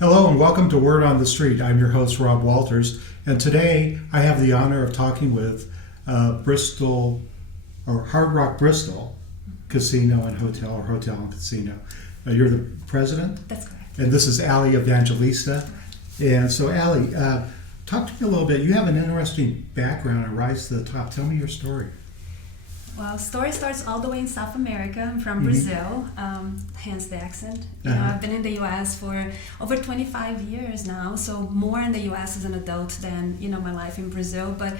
Hello and welcome to Word on the Street. I'm your host, Rob Walters, and today I have the honor of talking with Bristol, or Hard Rock Bristol Casino and Hotel, or Hotel and Casino. You're the president? That's correct. And this is Allie Evangelista. And so, Allie, talk to me a little bit. You have an interesting background and rise to the top. Tell me your story. Well, story starts all the way in South America. I'm from Brazil, hence the accent. I've been in the U.S. for over 25 years now, so more in the U.S. as an adult than, my life in Brazil, but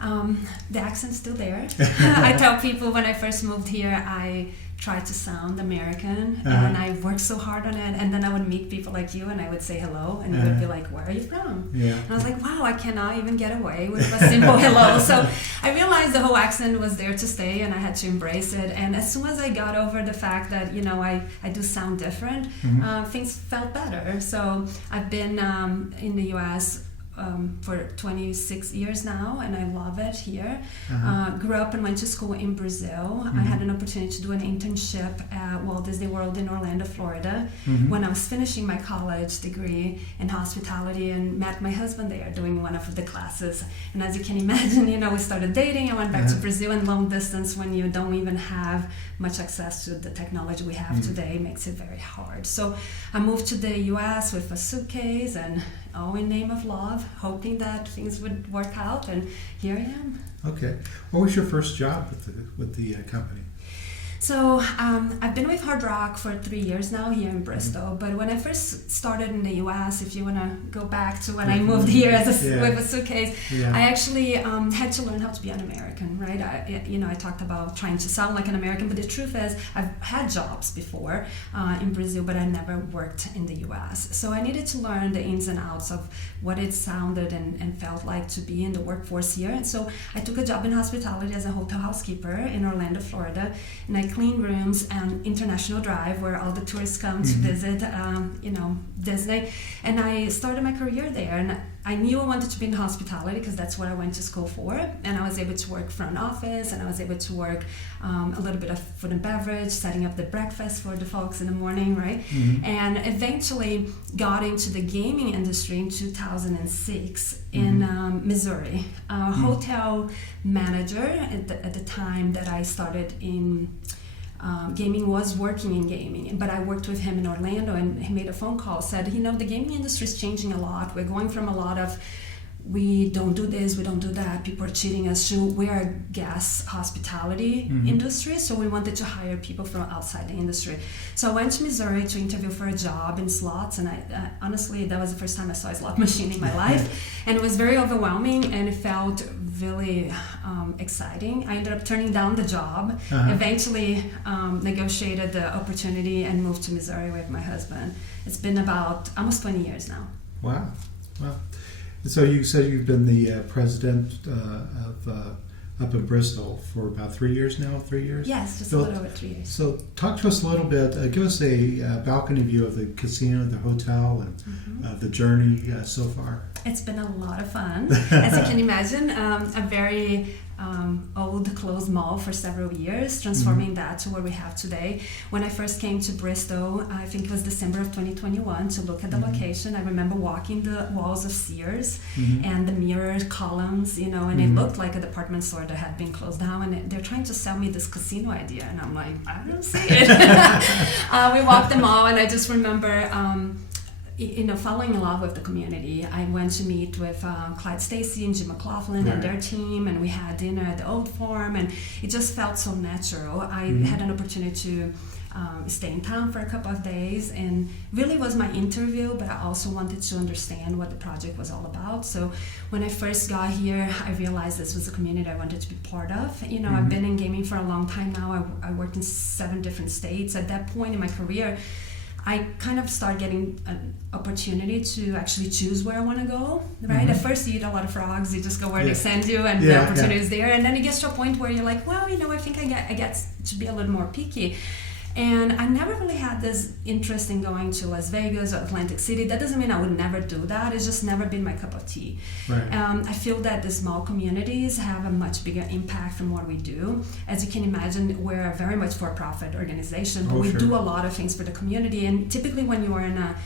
the accent's still there. I tell people when I first moved here, I tried to sound American, and I worked so hard on it, and then I would meet people like you, and I would say hello, and you would be like, where are you from? Yeah. And I was like, wow, I cannot even get away with a simple hello. So I realized the whole accent was there to stay, and I had to embrace it. And as soon as I got over the fact that, I do sound different, things felt better. So I've been in the U.S. For 26 years now, and I love it here. Grew up and went to school in Brazil. I had an opportunity to do an internship at Walt Disney World in Orlando, Florida, when I was finishing my college degree in hospitality, and met my husband there doing one of the classes. And as you can imagine, we started dating. I went back to Brazil, and long distance, when you don't even have much access to the technology we have today, makes it very hard. So I moved to the U.S. with a suitcase, and all in name of love, hoping that things would work out, and here I am. Okay. What was your first job with the company? So I've been with Hard Rock for 3 years now here in Bristol, but when I first started in the U.S., if you want to go back to when I moved here with a suitcase, I actually had to learn how to be an American, right? I talked about trying to sound like an American, but the truth is I've had jobs before in Brazil, but I never worked in the U.S. So I needed to learn the ins and outs of what it sounded and felt like to be in the workforce here. And so I took a job in hospitality as a hotel housekeeper in Orlando, Florida, and I clean rooms and International Drive, where all the tourists come to visit, Disney. And I started my career there, and I knew I wanted to be in hospitality because that's what I went to school for. And I was able to work front office, and I was able to work a little bit of food and beverage, setting up the breakfast for the folks in the morning, right? And eventually got into the gaming industry in 2006 in Missouri. Hotel manager at the time that I started in gaming was working in gaming, but I worked with him in Orlando, and he made a phone call, said, the gaming industry is changing a lot. We're going from a lot of, we don't do this, we don't do that, people are cheating us, to we are a guest hospitality industry, so we wanted to hire people from outside the industry. So I went to Missouri to interview for a job in slots, and I honestly, that was the first time I saw a slot machine in my life, and it was very overwhelming, and it felt really exciting. I ended up turning down the job, eventually negotiated the opportunity, and moved to Missouri with my husband. It's been about almost 20 years now. Wow. So you said you've been the president up in Bristol for about 3 years now, 3 years? Yes, just a little over 3 years. So talk to us a little bit, give us a balcony view of the casino, the hotel, and the journey so far. It's been a lot of fun. As you can imagine, a very old closed mall for several years, transforming that to where we have today. When I first came to Bristol, I think it was December of 2021, to look at the location, I remember walking the walls of Sears and the mirrored columns, and it looked like a department store that had been closed down, and they're trying to sell me this casino idea, and I'm like, I don't see it. We walked the mall, and I just remember falling in love with the community. I went to meet with Clyde Stacy and Jim McLaughlin and their team, and we had dinner at the Old Farm, and it just felt so natural. I had an opportunity to stay in town for a couple of days, and really was my interview, but I also wanted to understand what the project was all about. So when I first got here, I realized this was a community I wanted to be part of. I've been in gaming for a long time now. I worked in 7 different states. At that point in my career, I kind of start getting an opportunity to actually choose where I want to go, right? At first you eat a lot of frogs, you just go where they send you, and the opportunity is there, and then it gets to a point where you're like, well, I think I get to be a little more picky. And I never really had this interest in going to Las Vegas or Atlantic City. That doesn't mean I would never do that. It's just never been my cup of tea. Right. I feel that the small communities have a much bigger impact from what we do. As you can imagine, we're a very much for-profit organization, but we do a lot of things for the community. And typically when you are in a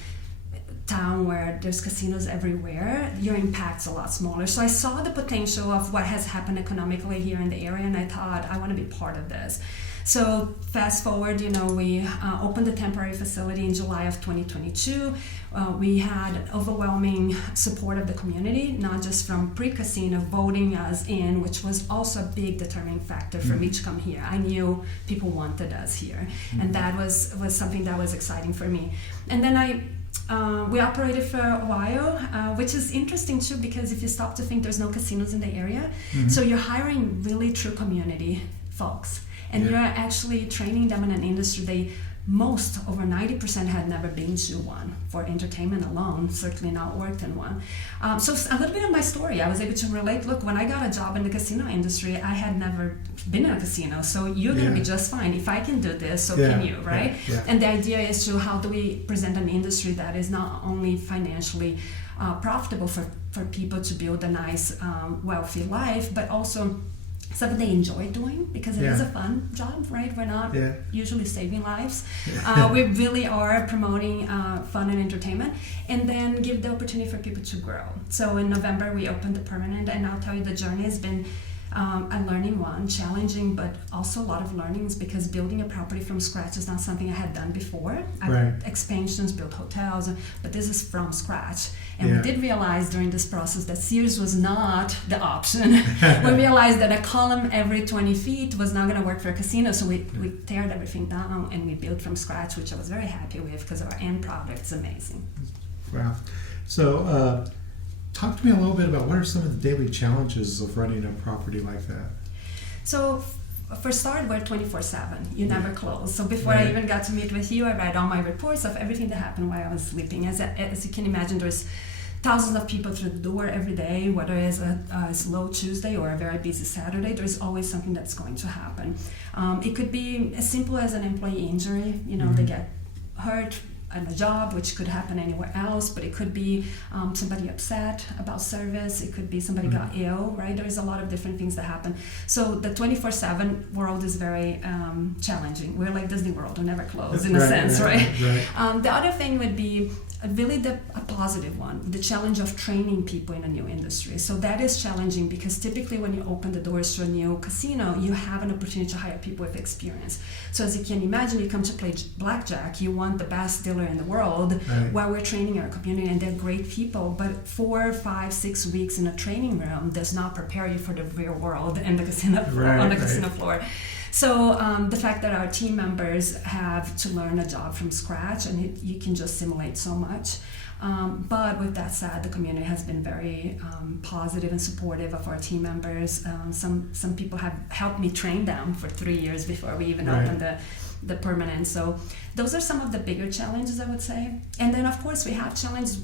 town where there's casinos everywhere, your impact's a lot smaller. So I saw the potential of what has happened economically here in the area, and I thought I want to be part of this. So fast forward, we opened the temporary facility in July of 2022. We had overwhelming support of the community, not just from pre-casino voting us in, which was also a big determining factor for me to come here. I knew people wanted us here, and that was something that was exciting for me. And then we operated for a while, which is interesting too, because if you stop to think, there's no casinos in the area, so you're hiring really true community folks. And you're actually training them in an industry over 90% had never been to one for entertainment alone, certainly not worked in one. So a little bit of my story, I was able to relate. Look, when I got a job in the casino industry, I had never been in a casino, so you're going to be just fine. If I can do this, so can you, right? And the idea is to how do we present an industry that is not only financially profitable for people to build a nice, wealthy life, but also something they enjoy doing, because it is a fun job, right? We're not usually saving lives. We really are promoting fun and entertainment, and then give the opportunity for people to grow. So in November, we opened the permanent, and I'll tell you the journey has been a learning one, challenging, but also a lot of learnings, because building a property from scratch is not something I had done before. I've expansions, built hotels, but this is from scratch. And we did realize during this process that Sears was not the option. We realized that a column every 20 feet was not going to work for a casino, so we teared everything down and we built from scratch, which I was very happy with, because our end product is amazing. Wow. So talk to me a little bit about what are some of the daily challenges of running a property like that? So for start, we're 24/7. You never close. So before I even got to meet with you, I read all my reports of everything that happened while I was sleeping. As you can imagine, there's thousands of people through the door every day, whether it's a slow Tuesday or a very busy Saturday, there's always something that's going to happen. It could be as simple as an employee injury. They get hurt at a job, which could happen anywhere else, but it could be somebody upset about service. It could be somebody got ill, right? There's a lot of different things that happen. So the 24/7 world is very challenging. We're like Disney World, we never close in a sense, right? The other thing would be really a positive one, the challenge of training people in a new industry. So that is challenging, because typically when you open the doors to a new casino, you have an opportunity to hire people with experience. So as you can imagine, you come to play blackjack, you want the best dealer in the world, while we're training our community, and they're great people, but 4, 5, 6 weeks in a training room does not prepare you for the real world and the casino on the casino floor. So the fact that our team members have to learn a job from scratch, and you can just simulate so much. But with that said, the community has been very positive and supportive of our team members. Some people have helped me train them for 3 years before we even opened the permanent. So those are some of the bigger challenges, I would say. And then of course we have challenges,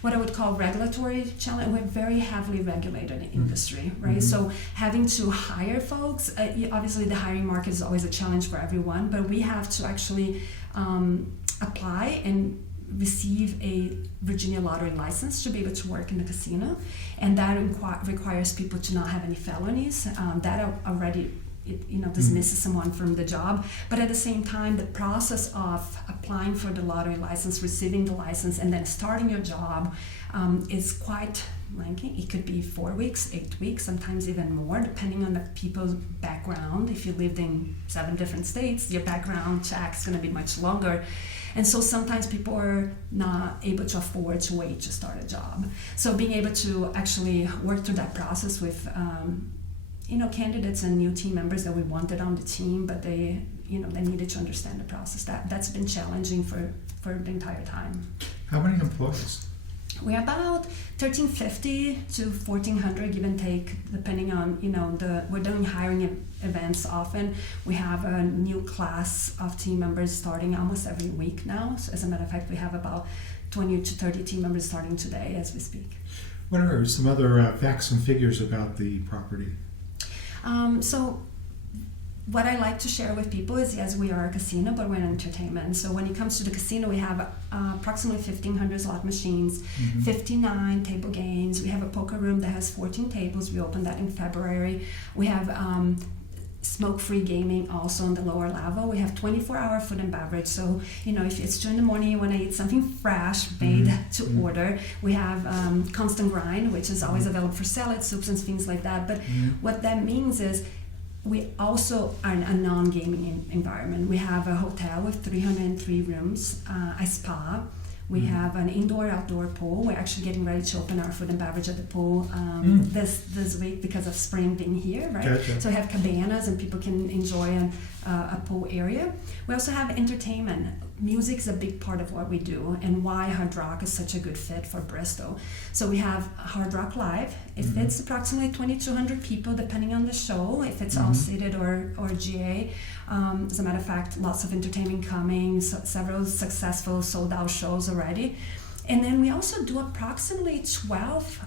what I would call regulatory challenge. We're very heavily regulated industry, right? So having to hire folks, obviously the hiring market is always a challenge for everyone, but we have to actually apply and receive a Virginia lottery license to be able to work in the casino, and that requires people to not have any felonies. That already dismisses someone from the job. But at the same time, the process of applying for the lottery license, receiving the license, and then starting your job is quite lengthy. It could be 4 weeks, 8 weeks, sometimes even more, depending on the people's background. If you lived in 7 different states, your background check is going to be much longer. And so sometimes people are not able to afford to wait to start a job. So being able to actually work through that process with candidates and new team members that we wanted on the team, but they needed to understand the process. That's been challenging for the entire time. How many employees? We're about 1,350 to 1,400, give and take, depending on, we're doing hiring events often. We have a new class of team members starting almost every week now. So as a matter of fact, we have about 20 to 30 team members starting today as we speak. What are some other facts and figures about the property? So what I like to share with people is, yes, we are a casino, but we're an entertainment. So when it comes to the casino, we have approximately 1,500 slot machines, 59 table games. We have a poker room that has 14 tables. We opened that in February. We have smoke-free gaming also on the lower level. We have 24-hour food and beverage. So, if it's 2 in the morning, you want to eat something fresh, made to order. We have constant grind, which is always available for salads, soups, and things like that. But what that means is we also are in a non-gaming environment. We have a hotel with 303 rooms, a spa. We have an indoor-outdoor pool. We're actually getting ready to open our food and beverage at the pool this week because of spring being here, right? Gotcha. So we have cabanas and people can enjoy a pool area. We also have entertainment. Music is a big part of what we do and why Hard Rock is such a good fit for Bristol. So we have Hard Rock Live. It fits approximately 2,200 people depending on the show, if it's all seated or GA. As a matter of fact, lots of entertainment coming, several successful sold-out shows already. And then we also do approximately 12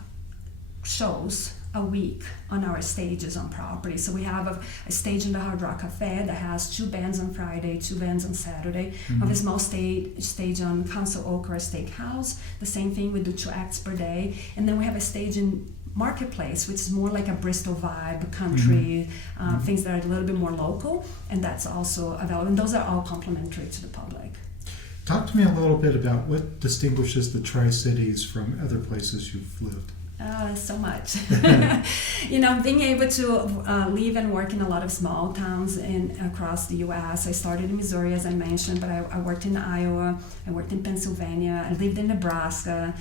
shows a week on our stages on property. So we have a stage in the Hard Rock Cafe that has 2 bands on Friday, 2 bands on Saturday. We have a small stage on Council Oak or a Steakhouse. The same thing, we do 2 acts per day. And then we have a stage in Marketplace, which is more like a Bristol vibe, country, things that are a little bit more local, and that's also available. And those are all complimentary to the public. Talk to me a little bit about what distinguishes the Tri-Cities from other places you've lived. So much. Being able to live and work in a lot of small towns across the U.S. I started in Missouri, as I mentioned, but I worked in Iowa, I worked in Pennsylvania, I lived in Nebraska,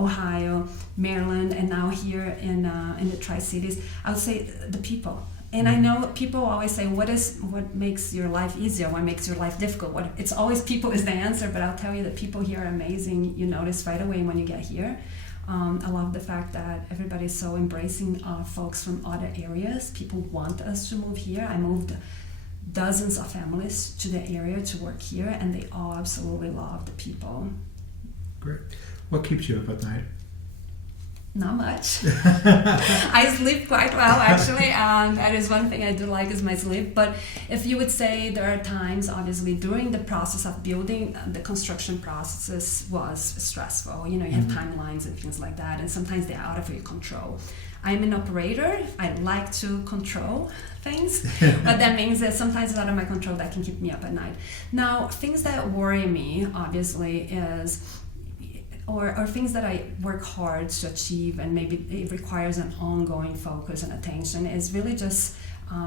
Ohio, Maryland, and now here in the Tri-Cities. I would say the people. And I know people always say, what makes your life easier? What makes your life difficult? It's always people is the answer, but I'll tell you that people here are amazing. You notice right away when you get here. I love the fact that everybody's so embracing folks from other areas. People want us to move here. I moved dozens of families to the area to work here, and they all absolutely love the people. Great. What keeps you up at night? Not much. I sleep quite well, actually. That is one thing I do like is my sleep. But if you would say there are times, obviously, during the process of building, the construction processes was stressful. You have timelines and things like that, and sometimes they're out of your control. I'm an operator. I like to control things, but that means that sometimes it's out of my control that can keep me up at night. Now, things that worry me, obviously, is or things that I work hard to achieve, and maybe it requires an ongoing focus and attention, is really just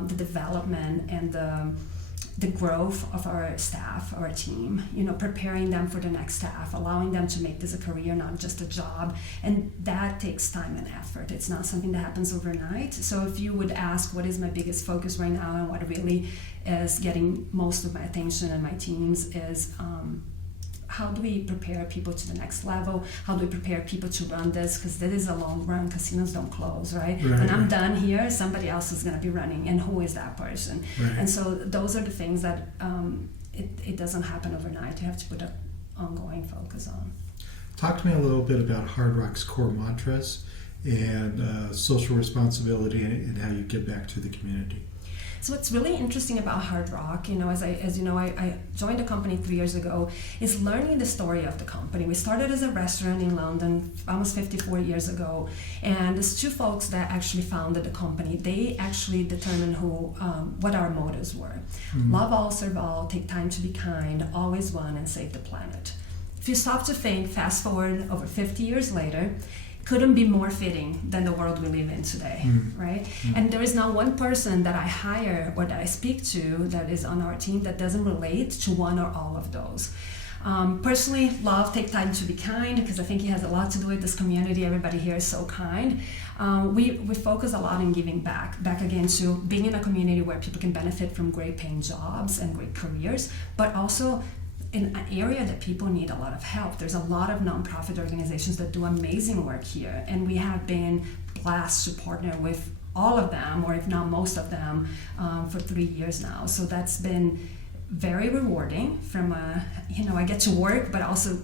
the development and the growth of our staff, our team, preparing them for the next staff, allowing them to make this a career, not just a job. And that takes time and effort. It's not something that happens overnight. So if you would ask what is my biggest focus right now and what really is getting most of my attention and my team's is how do we prepare people to the next level? How do we prepare people to run this? Because that is a long run. Casinos don't close, right? When I'm done here, somebody else is going to be running. And who is that person? Right. And so those are the things that it doesn't happen overnight. You have to put an ongoing focus on. Talk to me a little bit about Hard Rock's core mantras and social responsibility and how you give back to the community. So what's really interesting about Hard Rock, as you know, I joined the company 3 years ago, is learning the story of the company. We started as a restaurant in London almost 54 years ago, and there's 2 folks that actually founded the company. They actually determined what our motives were. Love all, serve all, take time to be kind, always one, and save the planet. If you stop to think, fast forward over 50 years later, couldn't be more fitting than the world we live in today, right? And there is not one person that I hire or that I speak to that is on our team that doesn't relate to one or all of those. Personally, love, take time to be kind, because I think it has a lot to do with this community. Everybody here is so kind. We focus a lot on giving back again to being in a community where people can benefit from great paying jobs and great careers, but also in an area that people need a lot of help. There's a lot of nonprofit organizations that do amazing work here, and we have been blessed to partner with all of them, or if not most of them, for 3 years now. So that's been very rewarding. I get to work, but also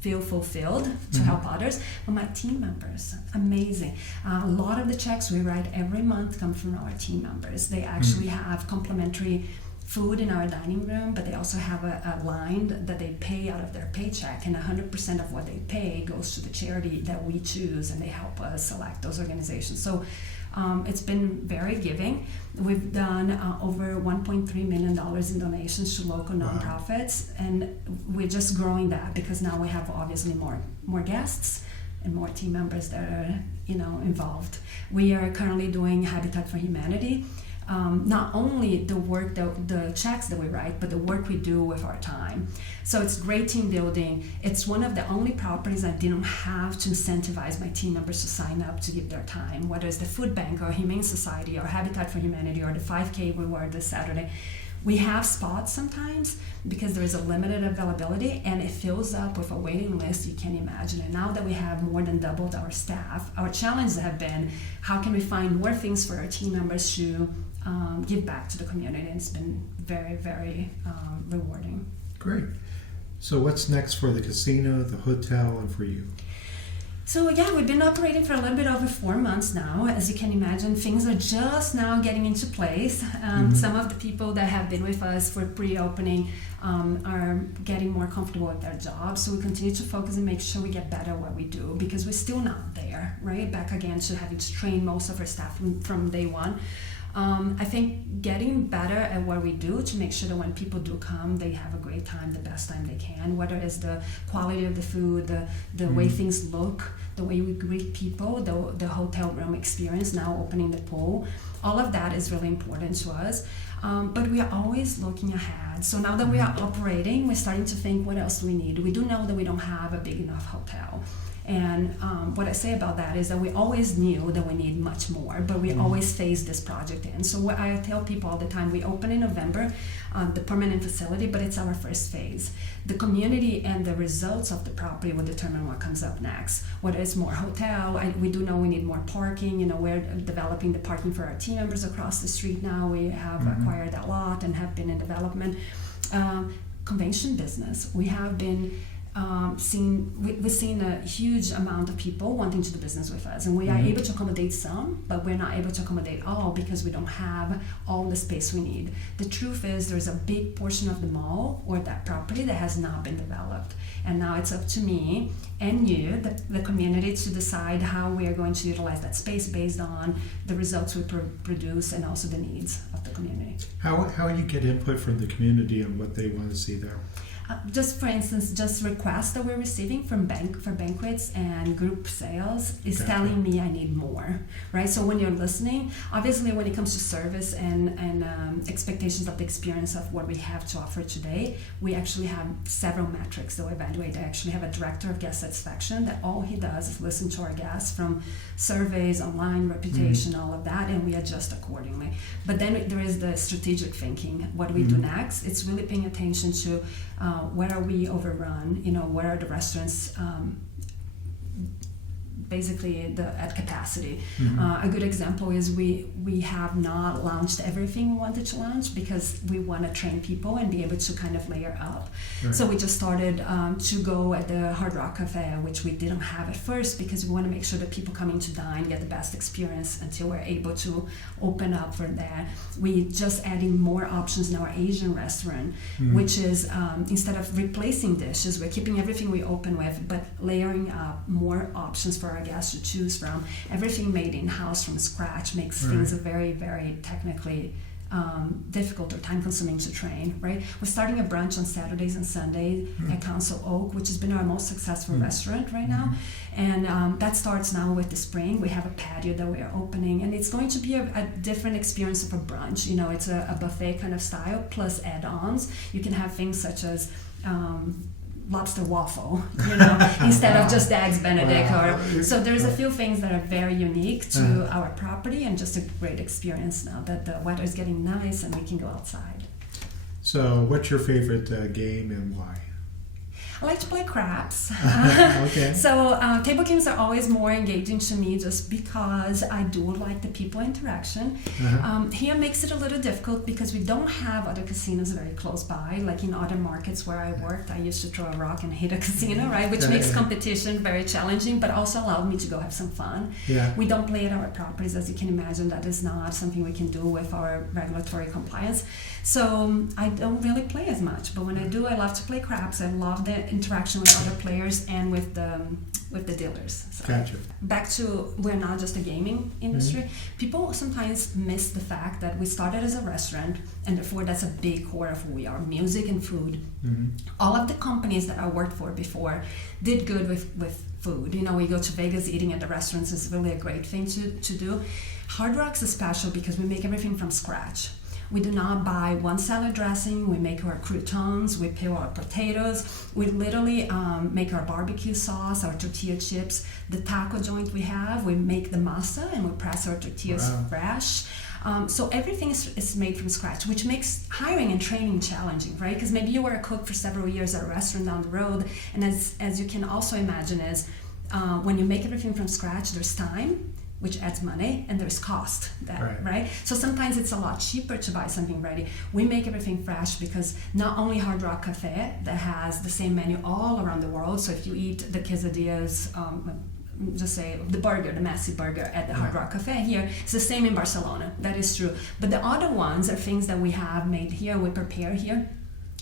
feel fulfilled to help others. But my team members, amazing. A lot of the checks we write every month come from our team members. They actually have complimentary food in our dining room, but they also have a line that they pay out of their paycheck, and 100% of what they pay goes to the charity that we choose, and they help us select those organizations. So It's been very giving. We've done over $1.3 million in donations to local nonprofits, and we're just growing that because now we have obviously more guests and more team members that are involved. We are currently doing Habitat for Humanity. Not only the work, the checks that we write, but the work we do with our time. So it's great team building. It's one of the only properties I didn't have to incentivize my team members to sign up to give their time, whether it's the Food Bank or Humane Society or Habitat for Humanity or the 5K reward this Saturday. We have spots sometimes because there is a limited availability and it fills up with a waiting list you can't imagine. And now that we have more than doubled our staff, our challenges have been how can we find more things for our team members to give back to the community, and it's been very, very rewarding. Great. So what's next for the casino, the hotel, and for you? So yeah, we've been operating for a little bit over 4 months now. As you can imagine, things are just now getting into place. Some of the people that have been with us for pre-opening are getting more comfortable with their jobs. So we continue to focus and make sure we get better at what we do because we're still not there, right? Back again to having to train most of our staff from day one. I think getting better at what we do to make sure that when people do come, they have a great time, the best time they can, whether it's the quality of the food, the way things look, the way we greet people, the hotel room experience, now opening the pool. All of that is really important to us. But we are always looking ahead. So now that we are operating, we're starting to think, what else do we need? We do know that we don't have a big enough hotel. And what I say about that is that we always knew that we need much more, but we always phased this project in. So what I tell people all the time, we open in November, the permanent facility, but it's our first phase. The community and the results of the property will determine what comes up next. Whether it's more hotel, we do know we need more parking. We're developing the parking for our team members across the street now. We have acquired that lot and have been in development. Convention business, we have been we've seen a huge amount of people wanting to do business with us, and we are able to accommodate some, but we're not able to accommodate all because we don't have all the space we need. The truth is there's a big portion of the mall or that property that has not been developed, and now it's up to me and you, the community, to decide how we are going to utilize that space based on the results we produce and also the needs of the community. How you get input from the community on what they want to see there? Just for instance, just requests that we're receiving for banquets and group sales is telling me I need more, right? So when you're listening, obviously when it comes to service and expectations of the experience of what we have to offer today, we actually have several metrics that we evaluate. I actually have a director of guest satisfaction that all he does is listen to our guests from surveys, online reputation, all of that, and we adjust accordingly. But then there is the strategic thinking. What do we do next? It's really paying attention to where are we overrun? Where are the restaurants basically at capacity? A good example is we have not launched everything we wanted to launch because we want to train people and be able to kind of layer up. Right. So we just started to go at the Hard Rock Cafe, which we didn't have at first because we want to make sure that people coming to dine get the best experience until we're able to open up for that. We just adding more options in our Asian restaurant, which is instead of replacing dishes, we're keeping everything we open with, but layering up more options for our guests to choose from. Everything made in-house from scratch makes things very, very technically difficult or time-consuming to train, right? We're starting a brunch on Saturdays and Sundays at Council Oak, which has been our most successful restaurant right now. And that starts now with the spring. We have a patio that we are opening, and it's going to be a different experience of a brunch. It's a buffet kind of style plus add-ons. You can have things such as lobster waffle, instead of just the eggs Benedict. So there's a few things that are very unique to our property and just a great experience now that the weather is getting nice and we can go outside. So what's your favorite game and why? I like to play craps. Okay. So table games are always more engaging to me just because I do like the people interaction. Here makes it a little difficult because we don't have other casinos very close by. Like in other markets where I worked, I used to throw a rock and hit a casino, right? Which makes competition very challenging, but also allowed me to go have some fun. Yeah. We don't play at our properties, as you can imagine. That is not something we can do with our regulatory compliance. So I don't really play as much, but when I do, I love to play craps. I love the interaction with other players and with the dealers. So Gotcha. back to, we're not just a gaming industry. People sometimes miss the fact that we started as a restaurant, and therefore that's a big core of who we are, music and food. All of the companies that I worked for before did good with food. You know, we go to Vegas, eating at the restaurants is really a great thing to do. Hard Rock's is special because we make everything from scratch. We do not buy one salad dressing. We make our croutons. We peel our potatoes. We literally make our barbecue sauce, our tortilla chips. The taco joint we have, we make the masa and we press our tortillas fresh. So everything is made from scratch, which makes hiring and training challenging, right? Because maybe you were a cook for several years at a restaurant down the road, and as you can also imagine is when you make everything from scratch, there's time, which adds money, and there's cost, right? So sometimes it's a lot cheaper to buy something ready. We make everything fresh because not only Hard Rock Cafe that has the same menu all around the world, so if you eat the quesadillas, just say the burger, the messy burger at the Hard Rock Cafe here, it's the same in Barcelona, that is true. But the other ones are things that we have made here, we prepare here.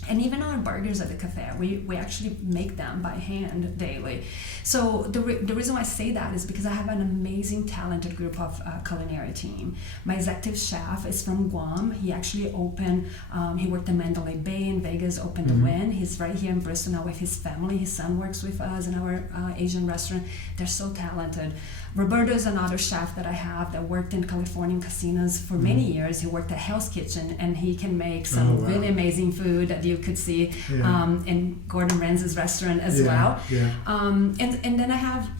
And even our burgers at the cafe, we actually make them by hand daily. So the reason why I say that is because I have an amazing, talented group of culinary team. My executive chef is from Guam. He actually opened, he worked in Mandalay Bay in Vegas, opened the Win. He's right here in Bristol now with his family. His son works with us in our Asian restaurant. They're so talented. Roberto is another chef that I have that worked in Californian casinos for many years. He worked at Hell's Kitchen, and he can make some really amazing food that you could see in Gordon Ramsay's restaurant as well. And then I have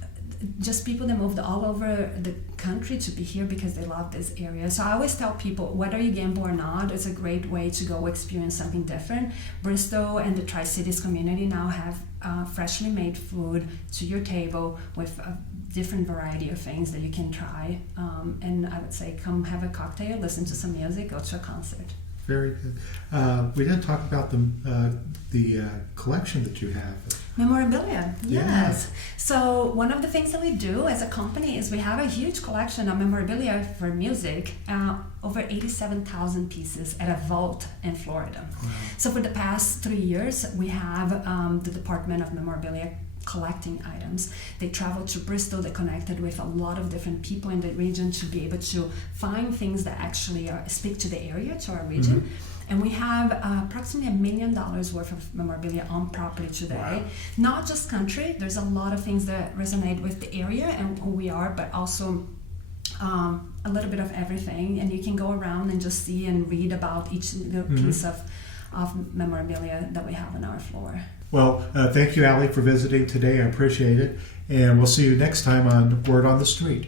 just people that moved all over the country to be here because they love this area. So I always tell people, whether you gamble or not, it's a great way to go experience something different. Bristol and the Tri-Cities community now have freshly made food to your table with a different variety of things that you can try. And I would say, come have a cocktail, listen to some music, go to a concert. Very good. We didn't talk about the collection that you have. Memorabilia, yes. So one of the things that we do as a company is we have a huge collection of memorabilia for music, over 87,000 pieces at a vault in Florida. Wow. So for the past 3 years, we have the Department of Memorabilia collecting items. They traveled to Bristol, they connected with a lot of different people in the region to be able to find things that actually speak to the area, to our region. And we have approximately $1 million worth of memorabilia on property today. Wow. Not just country, there's a lot of things that resonate with the area and who we are, but also a little bit of everything. And you can go around and just see and read about each little piece of memorabilia that we have on our floor. Well, thank you, Allie, for visiting today. I appreciate it. And we'll see you next time on Word on the Street.